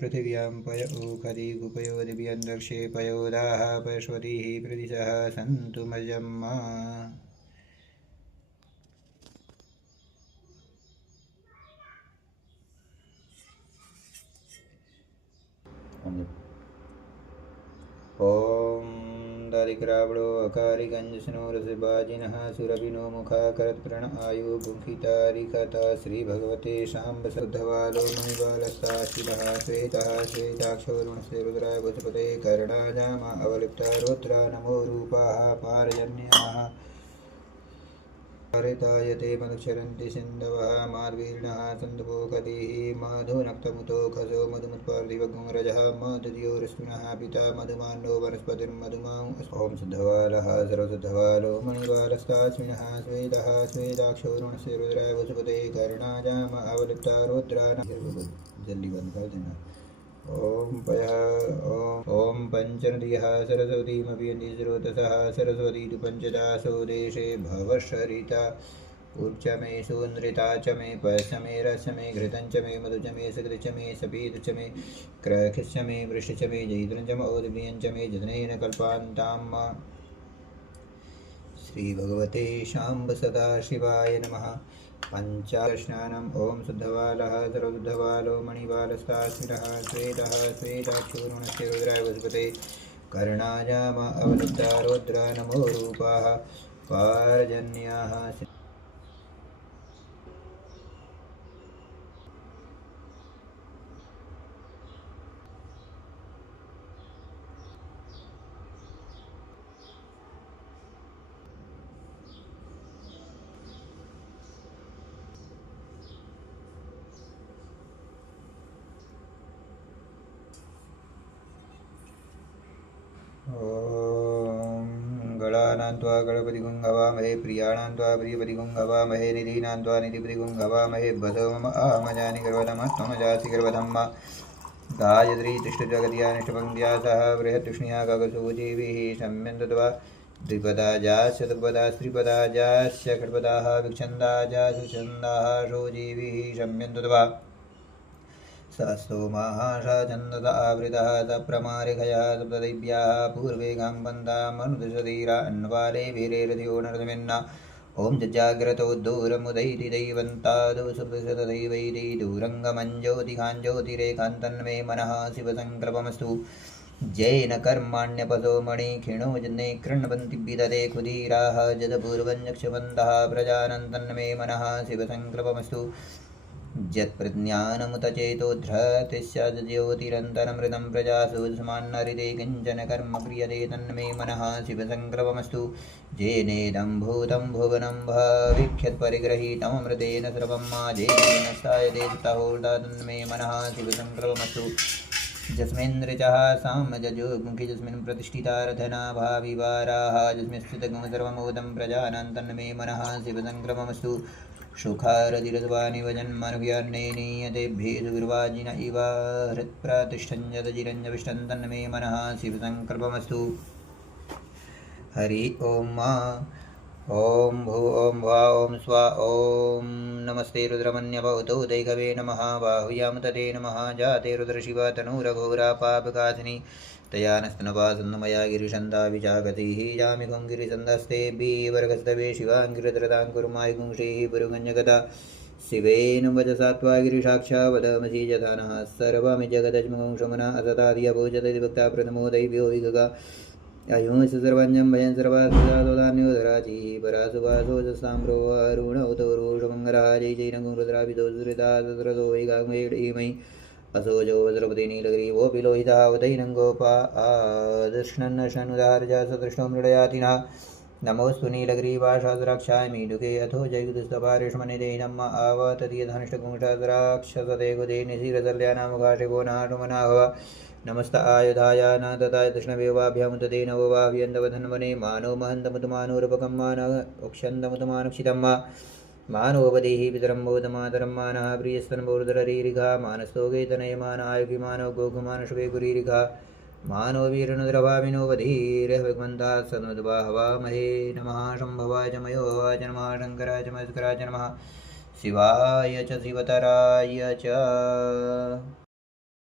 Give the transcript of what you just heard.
पृथिव्यां पय ऊखदी गुपयो दिव्यन्दर्शे पयोदाः पयस्वतीः प्रदिशः सन्तु मजम्मा। ॐ दादिक्रावणो अकारि गञ्जस्नोरसबाजिनः सुरभिनो मुखाकरत्प्रण आयु गुंफितारिकता श्रीभगवते शाम्ब शुद्धवालो मणिबालस्ता शिवः श्वेतः श्वेताक्षोरुणस्य रुद्राय भुजपते कर्णाजामा अवलिप्ता रुद्रा नमो रूपाः पारजन्याः हरितायते मनुक्षरन्ति सिन्धवः मार्वीर्णः सन्दुपोकदिः मधुनक्तमुतो खसो मधुमुत्पार्थिवगुंरजः मधुद्योरिष्टुनः पिता मधुमान्नो वनस्पतिर्मधुमां ॐ शुद्धवालः सर्वशुद्धवालो मणिबालस्तास्मिनः श्वेतः श्वेताक्षोरुणस्य रुद्राय वसुपते कर्णाजाम अवलिप्ता रुद्रा जल्दी बंद कर देना। ॐ पयः ॐ पञ्चनद्यः सरस्वतीमभियन्तिस्रोतसः सरस्वती तु पञ्चदासो देशे भवशरिता ऊर्च मे सूनृता च मे पयश्च मे रश्च मे घृतं च मे मधु च मे सकृत च मे सपीत च मे क्रखश्च मे वृष्ट च मे जैत्रं च औदभियं च मे जतनेन कल्पान्ताम्। श्रीभगवते शाम्ब सदाशिवाय नमः। पंचास्नानम् ॐ शुद्धवालः सर्वशुद्धवालो मणिबालस्तास्मिनः श्वेतः श्वेताक्षोरुणस्य रुद्राय वसुपते कर्णाजाम अवलिप्ता रुद्रा नमो रूपाः पारजन्याः। ॐ गणानां त्वा गणपतिगुं हवामहे प्रियाणां त्वा प्रियपतिगुं हवामहे निधीनां त्वा निधिपतिगुं हवामहे वसो मम आहमजानि गर्वधमस्त्वमजासि गर्वधम्म। गायत्री तिष्ठजगत्यानिष्टपङ्क्त्या सह बृहत्तुष्ण्या गगसूजीभिः सम्यन्तत्वा द्विपदा जाश्च चतुर्पदा स्त्रिपदा जाश्च षट्पदाः विच्छन्दा जासुछन्दाः शोजीभिः सम्यन्तत्वा सस्तोमाः छन्दसा आवृतः सप्रमारिखयः सप्तदिव्याः पूर्वे गाम्बन्दा मनुदशधीरा अन्वालेभिरेरधियो नरदमिन्ना ॐ जजाग्रतो दूरमुदैति दैवन्तादौ सुप्रसदैवैति दूरङ्गमञ्ज्योतिकाञ्ज्योतिरेकान्तन्मे मनः शिवसङ्कल्पमस्तु। जैन कर्माण्यपसो मणिखिणो जने कृण्वन्ति विदते कुदीराः जदपूर्वं यक्षवन्तः प्रजानन्तन्मे मनः शिवसङ्कल्पमस्तु। यत्प्रज्ञानमुतचेतो धृतिस्याज्योतिरन्तरमृतं प्रजासु समान्नरिते किञ्चन कर्म क्रियते तन्मे मनः शिवसङ्कल्पमस्तु। जेनेदं भूतं भुवनं भविष्यत्परिगृहीतममृतेन सर्वं जेन स्थायते तहोर्धा तन्मे मनः शिवसङ्कल्पमस्तु। जस्मिन् ऋचः सामजोमुखी जस्मिन् प्रतिष्ठिता रथना भाविवाराः जस्मिन् स्थितगुं सर्वमोदं प्रजानां तन्मे मनः शिवसङ्कल्पमस्तु। सुखारतिरस्वानिव जन्मनुव्यान्नेनीयतेभ्ये सुगुर्वाजिन इव हृत्प्रतिष्ठञ्जतजिरञ्जविष्टं तन्मे मनः शिवसङ्कल्पमस्तु। हरि ॐ ॐ भू ॐ भा ॐ स्वा ॐ नमस्ते रुद्रमन्यभवतो दैघवे नमः बाहुयां तते नमः जाते रुद्रशिवा तनूरघोरा पापकासिनी तया नस्तनपासन्नमया गिरिशन्ता विचागतिः यामि गुं गिरिसन्दस्ते बीवर्गस्तवे शिवाङ्गिरद्रतां कुर्माय गुंश्रीः पुरुगञ्जगता शिवेन वचसा त्वा गिरिसाक्षा वदमसि यथा नः सर्वमि जगदज्मगुं शमुना असताधियभूजति भक्ता प्रथमो दैव्यो विगगा अयुंस सर्वज्ञं भयं सर्वासुधान्योदराचिः परासुवासो जसाम्रो अरुण उतोरुषमङ्गलः जय जय नगुं रुद्राभितो सुहृदा तत्रतो वैगाग्मेडीमयि असोजो वज्रपति नीलग्रीवोऽपि लोहितः उदयनङ्गोपा आदर्शनन्नशनुदार्जा सदृष्टो मृडयातिनः नमोऽस्तु नीलग्रीवाशासराक्षाय मीडुके अथो जयगुदस्तपारेष्मनिदेनम् आवतदीयधनिष्ठगुंशासराक्षसते गुदे निशिरसल्यानामुखाशिवो नाशुमनाभव नमस्त आयुधाय न तथा कृष्णवेवाभ्यामुतते नवोवाभ्यन्तवधन्वने मानो महन्तमुतमानोरूपकं मान उक्षन्तमुतमानक्षितं मानोपदेः पितरं बोधमातरं मानः प्रियस्तनबोधररीरिघा मानस्तोगेतनयमान आयुगिमानो गोघुमानशुभे गुरीरिघा मानो वीरनुद्रभाविनो वधीरभगवन्ताः सन्मध्वा हवामहे नमः शम्भवाय च मयोभवाय च नमः शङ्कराय च मस्कराय च नमः शिवाय च शिवतराय च।